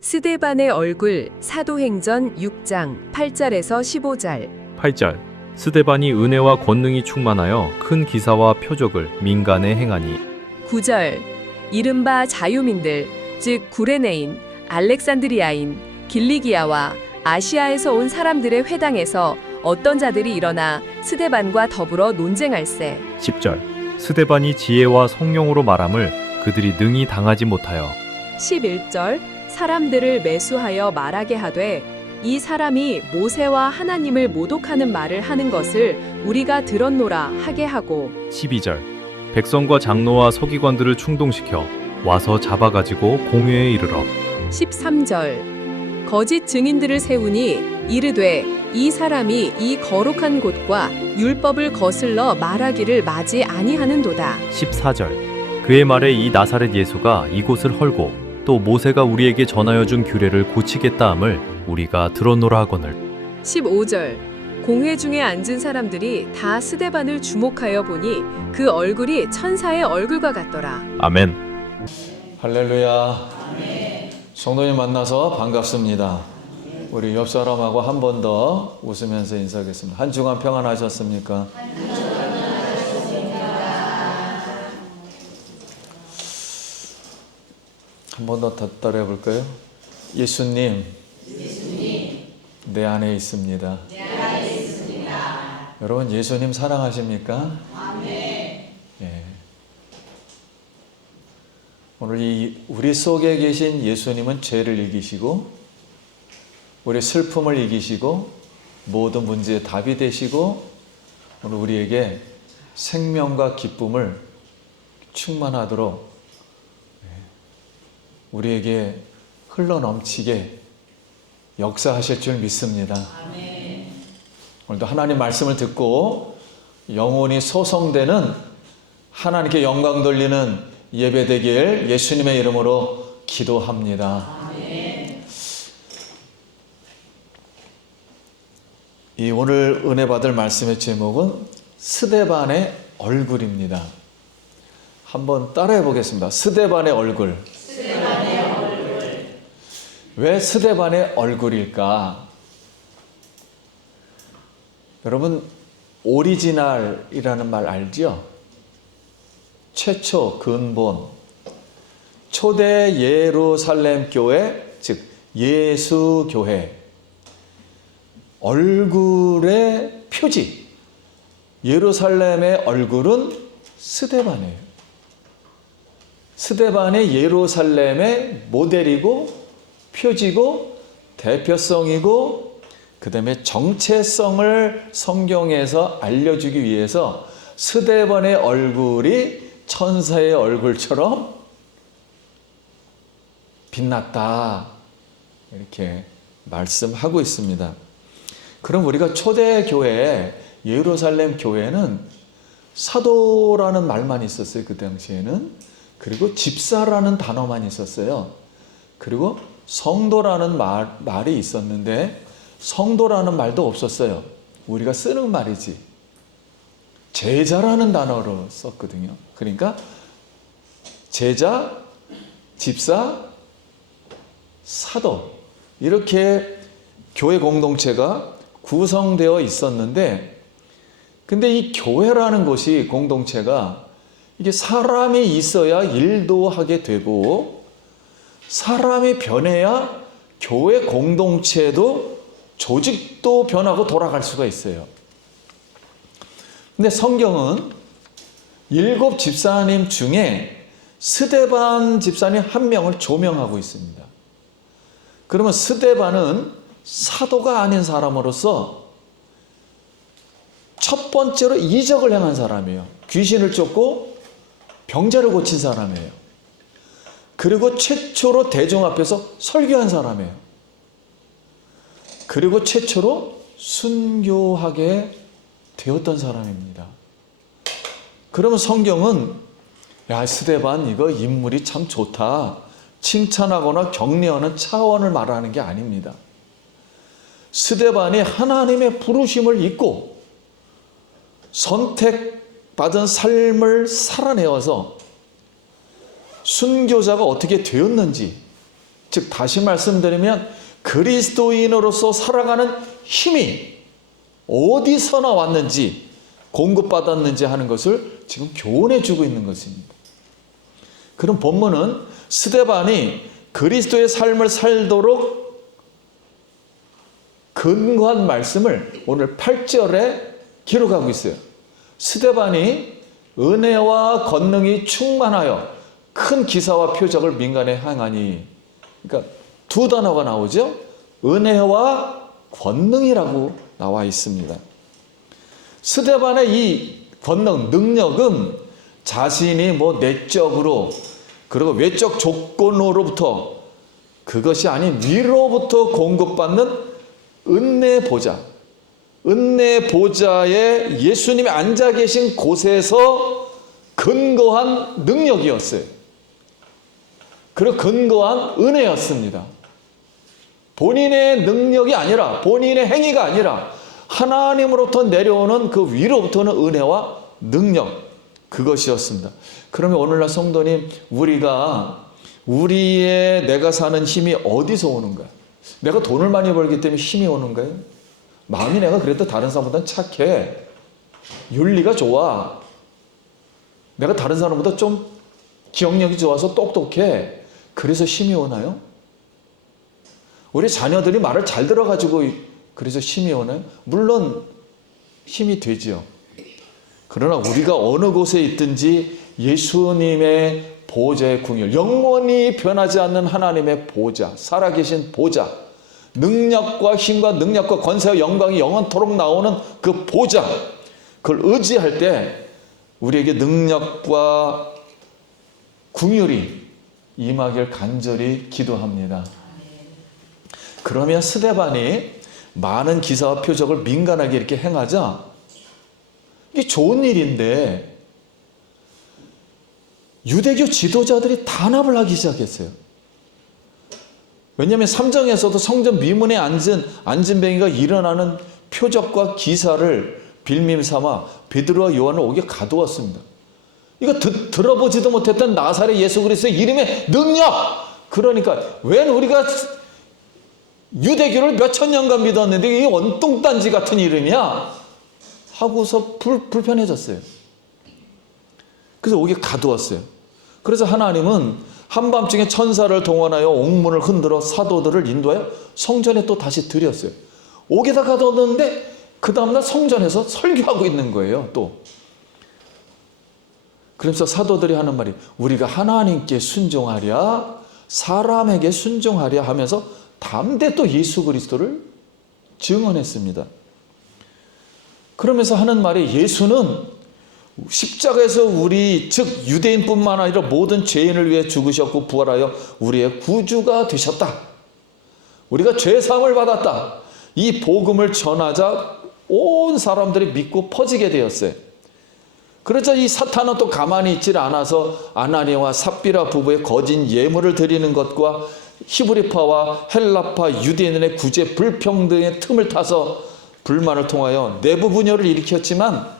스데반의 얼굴 사도행전 6장 8절에서 15절. 8절 스데반이 은혜와 권능이 충만하여 큰 기사와 표적을 민간에 행하니. 9절 이른바 자유민들 즉 구레네인, 알렉산드리아인, 길리기아와 아시아에서 온 사람들의 회당에서 어떤 자들이 일어나 스데반과 더불어 논쟁할세. 10절 스데반이 지혜와 성령으로 말함을 그들이 능히 당하지 못하여. 11절 사람들을 매수하여 말하게 하되 이 사람이 모세와 하나님을 모독하는 말을 하는 것을 우리가 들었노라 하게 하고. 12절 백성과 장로와 서기관들을 충동시켜 와서 잡아가지고 공회에 이르러. 13절 거짓 증인들을 세우니 이르되 이 사람이 이 거룩한 곳과 율법을 거슬러 말하기를 마지 아니하는도다. 14절 그의 말에 이 나사렛 예수가 이곳을 헐고 또 모세가 우리에게 전하여 준 규례를 고치겠다 함을 우리가 들었노라 하거늘. 15절 공회 중에 앉은 사람들이 다 스데반을 주목하여 보니 그 얼굴이 천사의 얼굴과 같더라. 아멘. 할렐루야. 성도님 만나서 반갑습니다. 우리 옆 사람하고 한 번 더 웃으면서 인사하겠습니다. 한 주간 평안하셨습니까? 한 번 더 따라해 볼까요? 예수님, 내 안에 있습니다. 여러분 예수님 사랑하십니까? 예. 오늘 우리 속에 계신 예수님은 죄를 이기시고 우리 슬픔을 이기시고 모든 문제의 답이 되시고 오늘 우리에게 생명과 기쁨을 충만하도록 우리에게 흘러넘치게 역사하실 줄 믿습니다. 오늘도 하나님 말씀을 듣고 영혼이 소성되는 하나님께 영광 돌리는 예배 되길 예수님의 이름으로 기도합니다. 이 오늘 은혜 받을 말씀의 제목은 스데반의 얼굴입니다. 한번 따라해 보겠습니다. 스데반의 얼굴. 왜 스데반의 얼굴일까? 여러분 오리지널이라는 말 알죠? 최초 근본 초대 예루살렘 교회 즉 예수교회 얼굴의 표지 예루살렘의 얼굴은 스데반이에요. 스데반이 예루살렘의 모델이고 표지고 대표성이고 그 다음에 정체성을 성경에서 알려주기 위해서 스데반의 얼굴이 천사의 얼굴처럼 빛났다 이렇게 말씀하고 있습니다. 그럼 우리가 초대교회 예루살렘 교회는 사도라는 말만 있었어요. 그 당시에는. 그리고 집사라는 단어만 있었어요. 그리고 성도라는 말이 있었는데 성도라는 말도 없었어요. 우리가 쓰는 말이지. 제자라는 단어로 썼거든요. 그러니까 제자, 집사, 사도 이렇게 교회 공동체가 구성되어 있었는데 근데 이 교회라는 곳이 공동체가 이게 사람이 있어야 일도 하게 되고 사람이 변해야 교회 공동체도 조직도 변하고 돌아갈 수가 있어요. 근데 성경은 7 집사님 중에 스데반 집사님 한 명을 조명하고 있습니다. 그러면 스데반은 사도가 아닌 사람으로서 첫 번째로 이적을 행한 사람이에요. 귀신을 쫓고 병자를 고친 사람이에요. 그리고 최초로 대중 앞에서 설교한 사람이에요. 그리고 최초로 순교하게 되었던 사람입니다. 그러면 성경은 야 스데반 이거 인물이 참 좋다 칭찬하거나 격려하는 차원을 말하는 게 아닙니다. 스데반이 하나님의 부르심을 잊고 선택받은 삶을 살아내어서 순교자가 어떻게 되었는지 즉 다시 말씀드리면 그리스도인으로서 살아가는 힘이 어디서 나왔는지 공급받았는지 하는 것을 지금 교훈해 주고 있는 것입니다. 그럼 본문은 스데반이 그리스도의 삶을 살도록 근거한 말씀을 오늘 8절에 기록하고 있어요. 스데반이 은혜와 권능이 충만하여 큰 기사와 표적을 민간에 행하니, 그러니까 두 단어가 나오죠. 은혜와 권능이라고 나와 있습니다. 스데반의 이 권능, 능력은 자신이 내적으로 그리고 외적 조건으로부터 그것이 아닌 위로부터 공급받는 은혜 보좌, 은혜 보좌에 예수님이 앉아 계신 곳에서 근거한 능력이었어요. 그리고 근거한 은혜였습니다. 본인의 능력이 아니라, 본인의 행위가 아니라 하나님으로부터 내려오는 그 위로부터는 은혜와 능력, 그것이었습니다. 그러면 오늘날 성도님, 내가 사는 힘이 어디서 오는가? 내가 돈을 많이 벌기 때문에 힘이 오는가요? 마음이 내가 그래도 다른 사람보다 착해, 윤리가 좋아, 내가 다른 사람보다 좀 기억력이 좋아서 똑똑해, 그래서 힘이 오나요? 우리 자녀들이 말을 잘 들어가지고 그래서 힘이 오나요? 물론 힘이 되지요. 그러나 우리가 어느 곳에 있든지 예수님의 보좌의 궁율, 영원히 변하지 않는 하나님의 보좌, 살아계신 보좌, 능력과 힘과 능력과 권세와 영광이 영원토록 나오는 그 보좌, 그걸 의지할 때 우리에게 능력과 궁율이 임하길 간절히 기도합니다. 그러면 스데반이 많은 기사와 표적을 민간하게 이렇게 행하자 이게 좋은 일인데 유대교 지도자들이 단합을 하기 시작했어요. 왜냐하면 3장에서도 성전 미문에 앉은 뱅이가 일어나는 표적과 기사를 빌밈 삼아 베드로와 요한을 옥에 가두었습니다. 이거 들어보지도 못했던 나사렛 예수 그리스도의 이름의 능력! 그러니까 웬 우리가 유대교를 몇천 년간 믿었는데 이게 원똥단지 같은 이름이야? 하고서 불편해졌어요. 그래서 옥에 가두었어요. 그래서 하나님은 한밤중에 천사를 동원하여 옥문을 흔들어 사도들을 인도하여 성전에 또 다시 들였어요. 옥에다 가뒀는데 그 다음날 성전에서 설교하고 있는 거예요. 또 그래서 사도들이 하는 말이 우리가 하나님께 순종하랴 사람에게 순종하랴 하면서 담대 또 예수 그리스도를 증언했습니다. 그러면서 하는 말이 예수는 십자가에서 우리 즉 유대인뿐만 아니라 모든 죄인을 위해 죽으셨고 부활하여 우리의 구주가 되셨다. 우리가 죄사함을 받았다. 이 복음을 전하자 온 사람들이 믿고 퍼지게 되었어요. 그러자 이 사탄은 또 가만히 있질 않아서 아나니아와 삽비라 부부의 거짓 예물을 드리는 것과 히브리파와 헬라파 유대인의 구제 불평등의 틈을 타서 불만을 통하여 내부 분열을 일으켰지만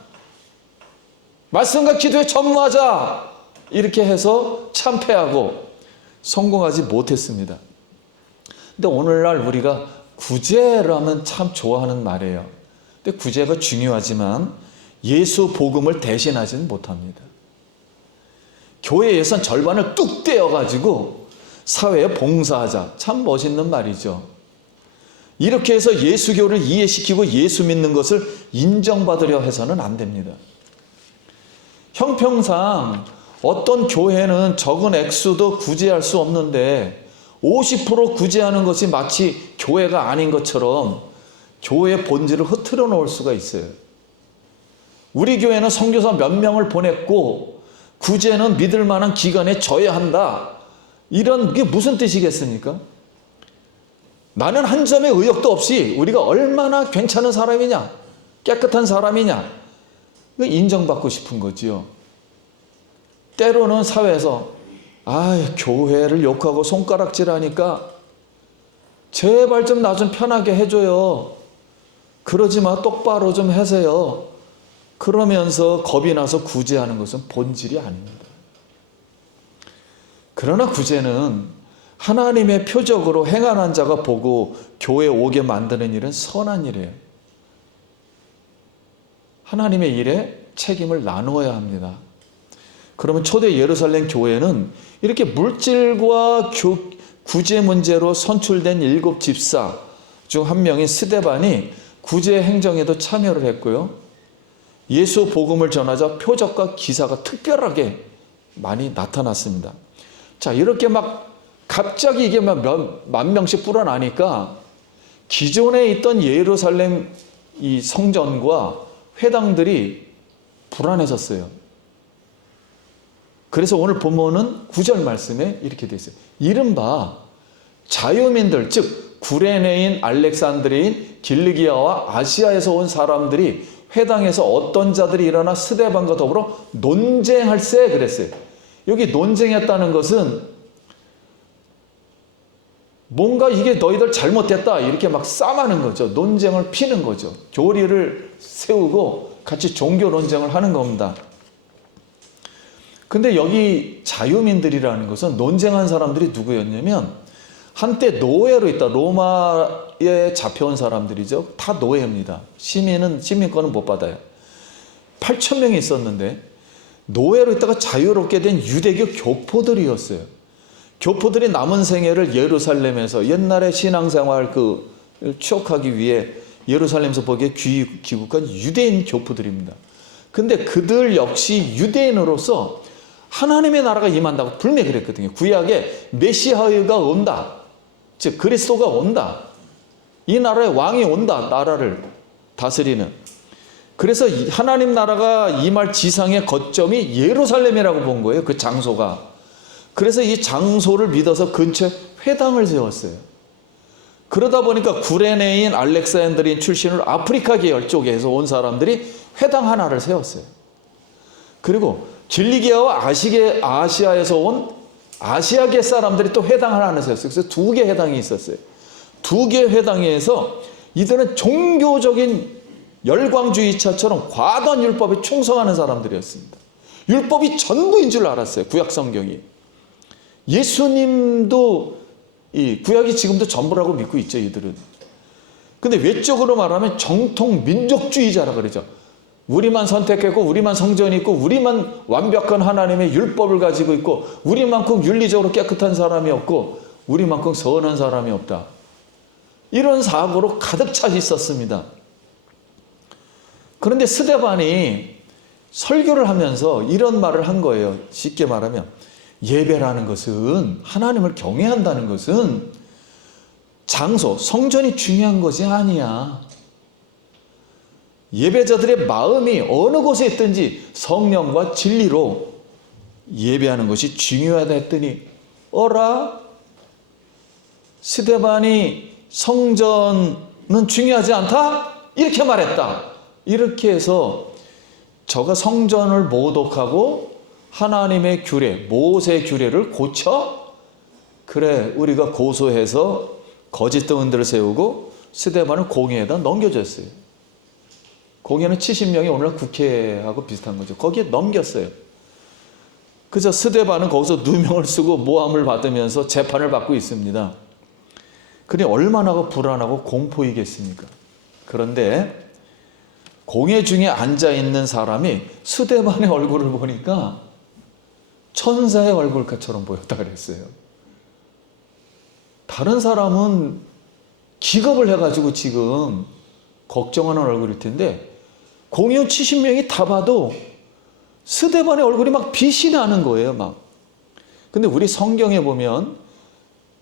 말씀과 기도에 전무하자 이렇게 해서 참패하고 성공하지 못했습니다. 근데 오늘날 우리가 구제라면 참 좋아하는 말이에요. 근데 구제가 중요하지만 예수 복음을 대신하지는 못합니다. 교회 예산 절반을 뚝 떼어가지고 사회에 봉사하자. 참 멋있는 말이죠. 이렇게 해서 예수교를 이해시키고 예수 믿는 것을 인정받으려 해서는 안 됩니다. 형평상 어떤 교회는 적은 액수도 구제할 수 없는데 50% 구제하는 것이 마치 교회가 아닌 것처럼 교회의 본질을 흐트러 놓을 수가 있어요. 우리 교회는 선교사 몇 명을 보냈고 구제는 믿을 만한 기관에 져야 한다. 이런 게 무슨 뜻이겠습니까? 나는 한 점의 의욕도 없이 우리가 얼마나 괜찮은 사람이냐, 깨끗한 사람이냐, 인정받고 싶은 거지요. 때로는 사회에서 교회를 욕하고 손가락질하니까 제발 좀 나 좀 편하게 해줘요. 그러지 마, 똑바로 좀 하세요. 그러면서 겁이 나서 구제하는 것은 본질이 아닙니다. 그러나 구제는 하나님의 표적으로 행하는 자가 보고 교회에 오게 만드는 일은 선한 일이에요. 하나님의 일에 책임을 나누어야 합니다. 그러면 초대 예루살렘 교회는 이렇게 물질과 구제 문제로 선출된 7 집사 중 한 명인 스데반이 구제 행정에도 참여를 했고요. 예수 복음을 전하자 표적과 기사가 특별하게 많이 나타났습니다. 자, 이렇게 막 갑자기 이게 막 만 명씩 불어나니까 기존에 있던 예루살렘 이 성전과 회당들이 불안해졌어요. 그래서 오늘 본문은 9절 말씀에 이렇게 되어 있어요. 이른바 자유민들, 즉 구레네인, 알렉산드리인, 길리기아와 아시아에서 온 사람들이 회당에서 어떤 자들이 일어나 스데반과 더불어 논쟁할세 그랬어요. 여기 논쟁했다는 것은 뭔가 이게 너희들 잘못됐다 이렇게 막 싸마는 거죠. 논쟁을 피는 거죠. 교리를 세우고 같이 종교 논쟁을 하는 겁니다. 근데 여기 자유민들이라는 것은 논쟁한 사람들이 누구였냐면 한때 노예로 있다. 로마에 잡혀온 사람들이죠. 다 노예입니다. 시민권은 못 받아요. 8,000명이 있었는데 노예로 있다가 자유롭게 된 유대교 교포들이었어요. 교포들이 남은 생애를 예루살렘에서 옛날의 신앙생활 추억하기 위해 예루살렘에서 보기에 귀국한 유대인 교포들입니다. 근데 그들 역시 유대인으로서 하나님의 나라가 임한다고 분명히 그랬거든요. 구약에 메시아가 온다. 즉 그리스도가 온다. 이 나라의 왕이 온다. 나라를 다스리는. 그래서 하나님 나라가 임할 지상의 거점이 예루살렘이라고 본 거예요. 그 장소가. 그래서 이 장소를 믿어서 근처에 회당을 세웠어요. 그러다 보니까 구레네인, 알렉산드린 출신을 아프리카 계열 쪽에서 온 사람들이 회당 하나를 세웠어요. 그리고 길리기아와 아시아에서 온 아시아계 사람들이 또 회당 하나를 세웠어요. 그래서 2개 회당이 있었어요. 2개 회당에서 이들은 종교적인 열광주의자처럼 과도한 율법에 충성하는 사람들이었습니다. 율법이 전부인 줄 알았어요. 구약 성경이. 예수님도 이 구약이 지금도 전부라고 믿고 있죠, 이들은. 근데 외적으로 말하면 정통 민족주의자라 그러죠. 우리만 선택했고 우리만 성전이 있고 우리만 완벽한 하나님의 율법을 가지고 있고 우리만큼 윤리적으로 깨끗한 사람이 없고 우리만큼 선한 사람이 없다. 이런 사고로 가득 차 있었습니다. 그런데 스데반이 설교를 하면서 이런 말을 한 거예요. 쉽게 말하면 예배라는 것은, 하나님을 경외한다는 것은 장소, 성전이 중요한 것이 아니야. 예배자들의 마음이 어느 곳에 있든지 성령과 진리로 예배하는 것이 중요하다 했더니 어라? 스데반이 성전은 중요하지 않다? 이렇게 말했다. 이렇게 해서 저가 성전을 모독하고 하나님의 규례, 모세 규례를 고쳐? 그래, 우리가 고소해서 거짓 등언들을 세우고 스데반을 공회에다 넘겨줬어요. 공회는 70명이 오늘날 국회하고 비슷한 거죠. 거기에 넘겼어요. 그래서 스데반은 거기서 누명을 쓰고 모함을 받으면서 재판을 받고 있습니다. 그게 얼마나 불안하고 공포이겠습니까? 그런데 공회 중에 앉아있는 사람이 스데반의 얼굴을 보니까 천사의 얼굴처럼 보였다 그랬어요. 다른 사람은 기겁을 해가지고 지금 걱정하는 얼굴일 텐데 공회 70명이 다 봐도 스데반의 얼굴이 막 빛이 나는 거예요. 막. 근데 우리 성경에 보면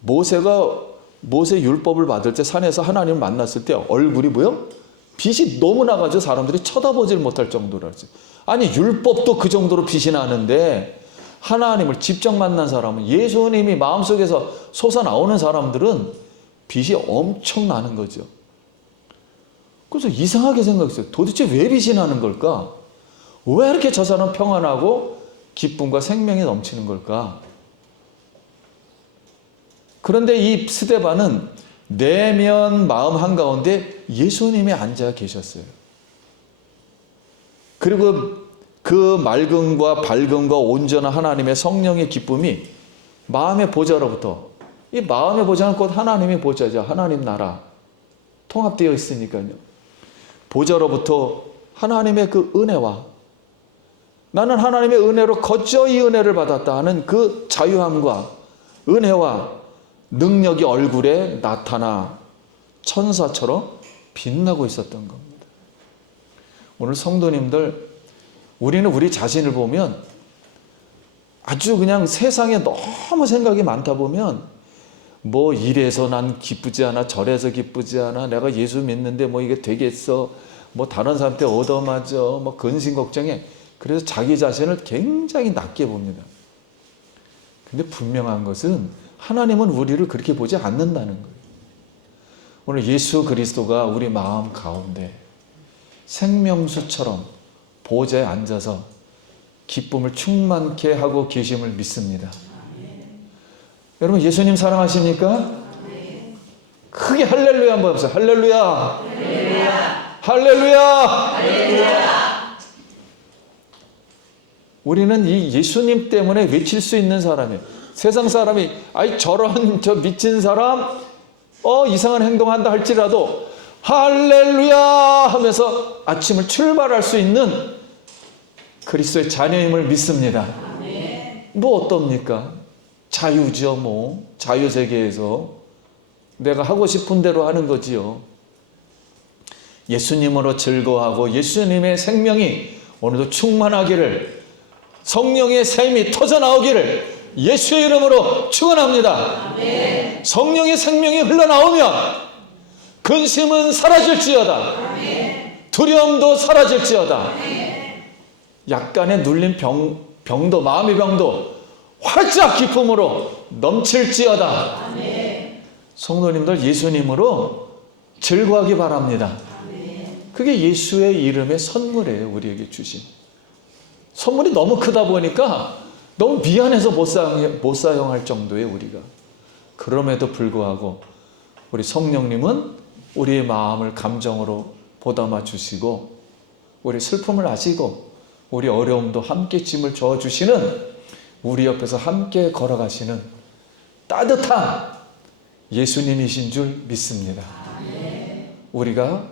모세 율법을 받을 때 산에서 하나님을 만났을 때 얼굴이 뭐요? 빛이 너무 나가지고 사람들이 쳐다보질 못할 정도로 하지. 아니 율법도 그 정도로 빛이 나는데 하나님을 직접 만난 사람은, 예수님이 마음속에서 솟아나오는 사람들은 빛이 엄청 나는 거죠. 그래서 이상하게 생각했어요. 도대체 왜 빛이 나는 걸까? 왜 이렇게 저 사람은 평안하고 기쁨과 생명이 넘치는 걸까? 그런데 이 스데반은 내면 마음 한가운데 예수님이 앉아 계셨어요. 그리고 그 맑음과 밝음과 온전한 하나님의 성령의 기쁨이 마음의 보좌로부터 이 마음의 보좌는 곧 하나님의 보좌죠. 하나님 나라. 통합되어 있으니까요. 보좌로부터 하나님의 그 은혜와 나는 하나님의 은혜로 거저히 은혜를 받았다 하는 그 자유함과 은혜와 능력이 얼굴에 나타나 천사처럼 빛나고 있었던 겁니다. 오늘 성도님들, 우리는 우리 자신을 보면 아주 그냥 세상에 너무 생각이 많다 보면 뭐 이래서 난 기쁘지 않아, 저래서 기쁘지 않아, 내가 예수 믿는데 뭐 이게 되겠어, 뭐 다른 사람한테 얻어맞아, 뭐 근심 걱정해. 그래서 자기 자신을 굉장히 낮게 봅니다. 근데 분명한 것은 하나님은 우리를 그렇게 보지 않는다는 거예요. 오늘 예수 그리스도가 우리 마음 가운데 생명수처럼 보좌에 앉아서 기쁨을 충만케 하고 계심을 믿습니다. 여러분 예수님 사랑하십니까? 크게 할렐루야 한번 해보세요. 할렐루야. 할렐루야. 할렐루야. 할렐루야. 우리는 이 예수님 때문에 외칠 수 있는 사람이에요. 세상 사람이 아이 저런 저 미친 사람 이상한 행동한다 할지라도 할렐루야 하면서 아침을 출발할 수 있는 그리스도의 자녀임을 믿습니다. 뭐 어떻습니까? 자유죠. 뭐 자유세계에서 내가 하고 싶은 대로 하는 거지요. 예수님으로 즐거워하고 예수님의 생명이 오늘도 충만하기를, 성령의 샘이 터져나오기를 예수의 이름으로 축원합니다. 아멘. 성령의 생명이 흘러나오면 근심은 사라질지어다. 아멘. 두려움도 사라질지어다. 아멘. 약간의 눌린 병도, 마음의 병도 활짝 기쁨으로 넘칠지어다. 아멘. 성도님들 예수님으로 즐거워하기 바랍니다. 아멘. 그게 예수의 이름의 선물이에요. 우리에게 주신 선물이 너무 크다 보니까 너무 미안해서 못 사용할 정도의 우리가. 그럼에도 불구하고 우리 성령님은 우리의 마음을 감정으로 보담아 주시고 우리 슬픔을 아시고 우리 어려움도 함께 짐을 져주시는, 우리 옆에서 함께 걸어가시는 따뜻한 예수님이신 줄 믿습니다. 우리가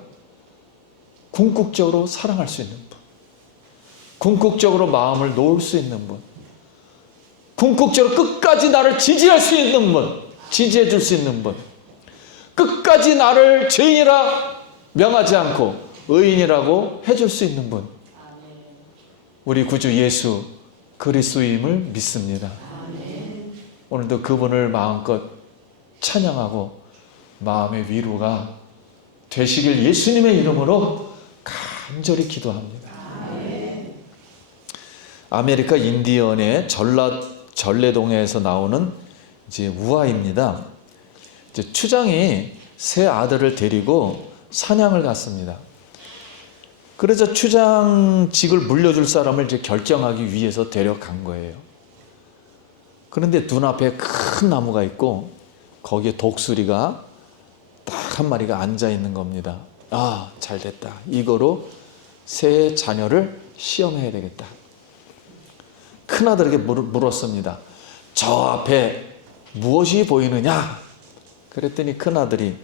궁극적으로 사랑할 수 있는 분, 궁극적으로 마음을 놓을 수 있는 분, 궁극적으로 끝까지 나를 지지할 수 있는 분, 지지해 줄 수 있는 분, 끝까지 나를 죄인이라 명하지 않고 의인이라고 해줄 수 있는 분, 우리 구주 예수 그리스도임을 믿습니다. 오늘도 그분을 마음껏 찬양하고 마음의 위로가 되시길 예수님의 이름으로 간절히 기도합니다. 아메리카 인디언의 전래동에서 나오는 이제 우화입니다. 이제 추장이 세 아들을 데리고 사냥을 갔습니다. 그래서 추장직을 물려줄 사람을 이제 결정하기 위해서 데려간 거예요. 그런데 눈앞에 큰 나무가 있고 거기에 독수리가 딱 한 마리가 앉아 있는 겁니다. 아, 잘 됐다. 이거로 세 자녀를 시험해야 되겠다. 큰아들에게 물었습니다. 저 앞에 무엇이 보이느냐? 그랬더니 큰아들이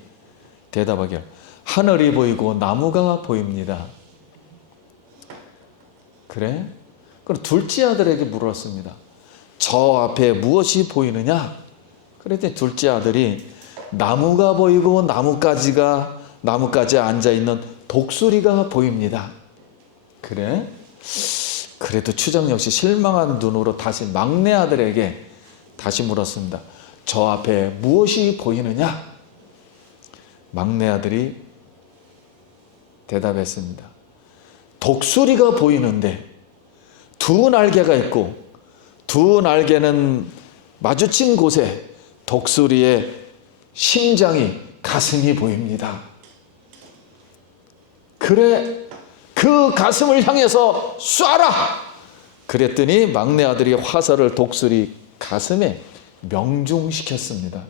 대답하길, 하늘이 보이고 나무가 보입니다. 그래? 그럼 둘째 아들에게 물었습니다. 저 앞에 무엇이 보이느냐? 그랬더니 둘째 아들이 나무가 보이고 나무까지 앉아있는 독수리가 보입니다. 그래? 그래도 추장 역시 실망한 눈으로 다시 막내 아들에게 다시 물었습니다. 저 앞에 무엇이 보이느냐? 막내 아들이 대답했습니다. 독수리가 보이는데 두 날개가 있고 두 날개는 마주친 곳에 독수리의 심장이, 가슴이 보입니다. 그래, 그 가슴을 향해서 쏴라! 그랬더니 막내 아들이 화살을 독수리 가슴에 명중시켰습니다.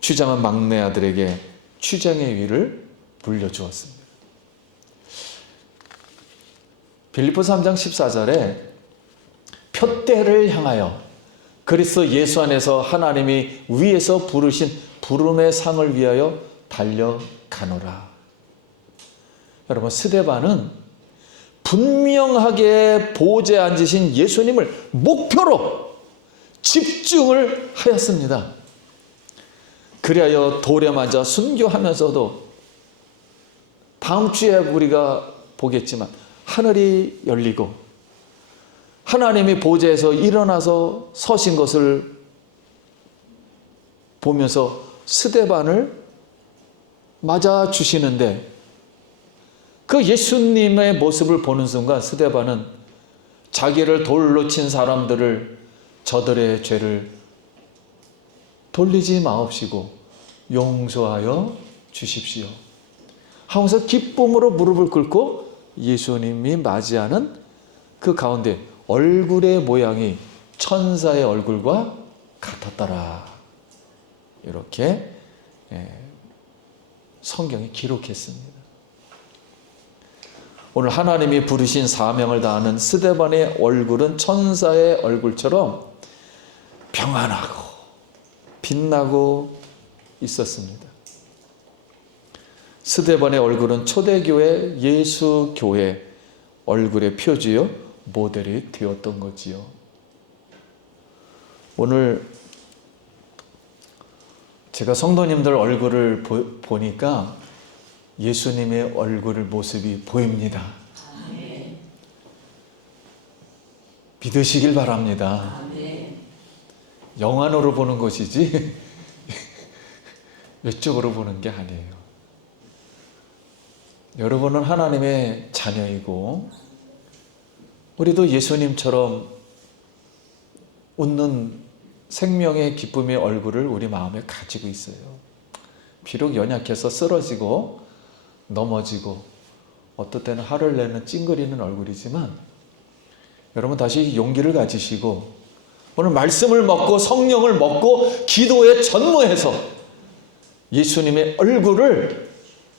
추장은 막내 아들에게 추장의 위를 물려주었습니다. 빌립보서 3장 14절에 표대를 향하여 그리스도 예수 안에서 하나님이 위에서 부르신 부름의 상을 위하여 달려가노라. 여러분, 스데반은 분명하게 보좌에 앉으신 예수님을 목표로 집중을 하였습니다. 그리하여 돌에 맞아 순교하면서도 다음 주에 우리가 보겠지만 하늘이 열리고 하나님이 보좌에서 일어나서 서신 것을 보면서 스데반을 맞아 주시는데, 그 예수님의 모습을 보는 순간 스데반은 자기를 돌로 친 사람들을, 저들의 죄를 돌리지 마옵시고 용서하여 주십시오 하면서 기쁨으로 무릎을 꿇고 예수님이 맞이하는 그 가운데 얼굴의 모양이 천사의 얼굴과 같았더라. 이렇게 성경이 기록했습니다. 오늘 하나님이 부르신 사명을 다하는 스데반의 얼굴은 천사의 얼굴처럼 평안하고 빛나고 있었습니다. 스데반의 얼굴은 초대교회 예수교회 얼굴의 표지요 모델이 되었던 거지요. 오늘 제가 성도님들 얼굴을 보니까 예수님의 얼굴 모습이 보입니다. 아멘. 믿으시길 바랍니다. 아멘. 영안으로 보는 것이지 외적으로 보는 게 아니에요. 여러분은 하나님의 자녀이고 우리도 예수님처럼 웃는 생명의 기쁨의 얼굴을 우리 마음에 가지고 있어요. 비록 연약해서 쓰러지고 넘어지고 어떨 때는 화를 내는 찡그리는 얼굴이지만, 여러분 다시 용기를 가지시고 오늘 말씀을 먹고 성령을 먹고 기도에 전무해서 예수님의 얼굴을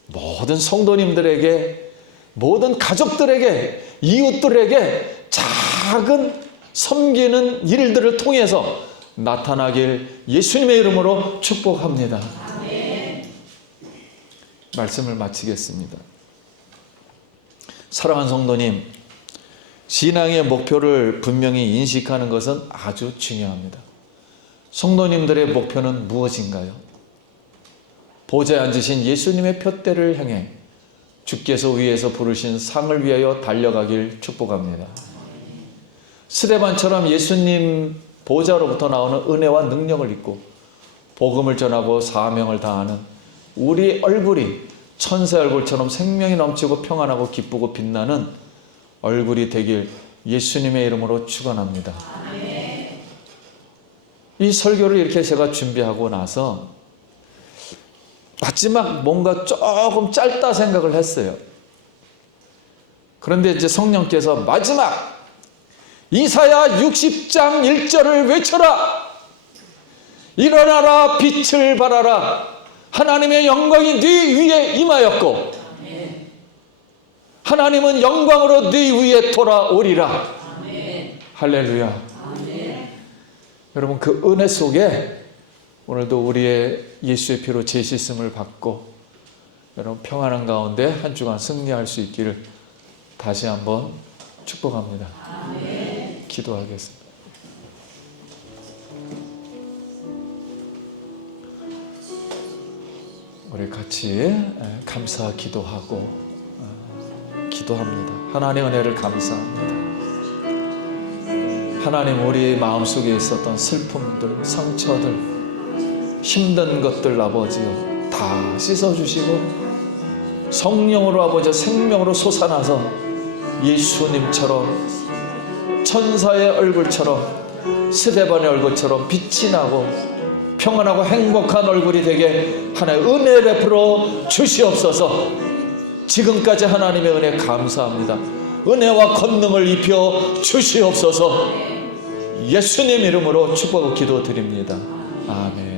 모든 성도님들에게, 모든 가족들에게, 이웃들에게 작은 섬기는 일들을 통해서 나타나길 예수님의 이름으로 축복합니다. 아멘. 말씀을 마치겠습니다. 사랑하는 성도님, 신앙의 목표를 분명히 인식하는 것은 아주 중요합니다. 성도님들의 목표는 무엇인가요? 보좌에 앉으신 예수님의 푯대를 향해 주께서 위에서 부르신 상을 위하여 달려가길 축복합니다. 스데반처럼 예수님 보좌로부터 나오는 은혜와 능력을 입고 복음을 전하고 사명을 다하는 우리 얼굴이 천사의 얼굴처럼 생명이 넘치고 평안하고 기쁘고 빛나는 얼굴이 되길 예수님의 이름으로 축원합니다. 이 설교를 이렇게 제가 준비하고 나서 마지막 뭔가 조금 짧다 생각을 했어요. 그런데 이제 성령께서 마지막 이사야 60장 1절을 외쳐라. 일어나라, 빛을 발하라. 하나님의 영광이 네 위에 임하였고 하나님은 영광으로 네 위에 돌아오리라. 할렐루야. 여러분, 그 은혜 속에 오늘도 우리의 예수의 피로 죄 씻음을 받고 여러분 평안한 가운데 한 주간 승리할 수 있기를 다시 한번 축복합니다. 아멘. 기도하겠습니다. 우리 같이 감사 기도하고 기도합니다. 하나님의 은혜를 감사합니다. 하나님, 우리 마음속에 있었던 슬픔들, 상처들, 힘든 것들 아버지요 다 씻어주시고 성령으로 아버지 생명으로 솟아나서 예수님처럼 천사의 얼굴처럼 스데반의 얼굴처럼 빛이 나고 평안하고 행복한 얼굴이 되게 하나님의 은혜 베풀어 주시옵소서. 지금까지 하나님의 은혜 감사합니다. 은혜와 권능을 입혀 주시옵소서. 예수님 이름으로 축복을 기도드립니다. 아멘.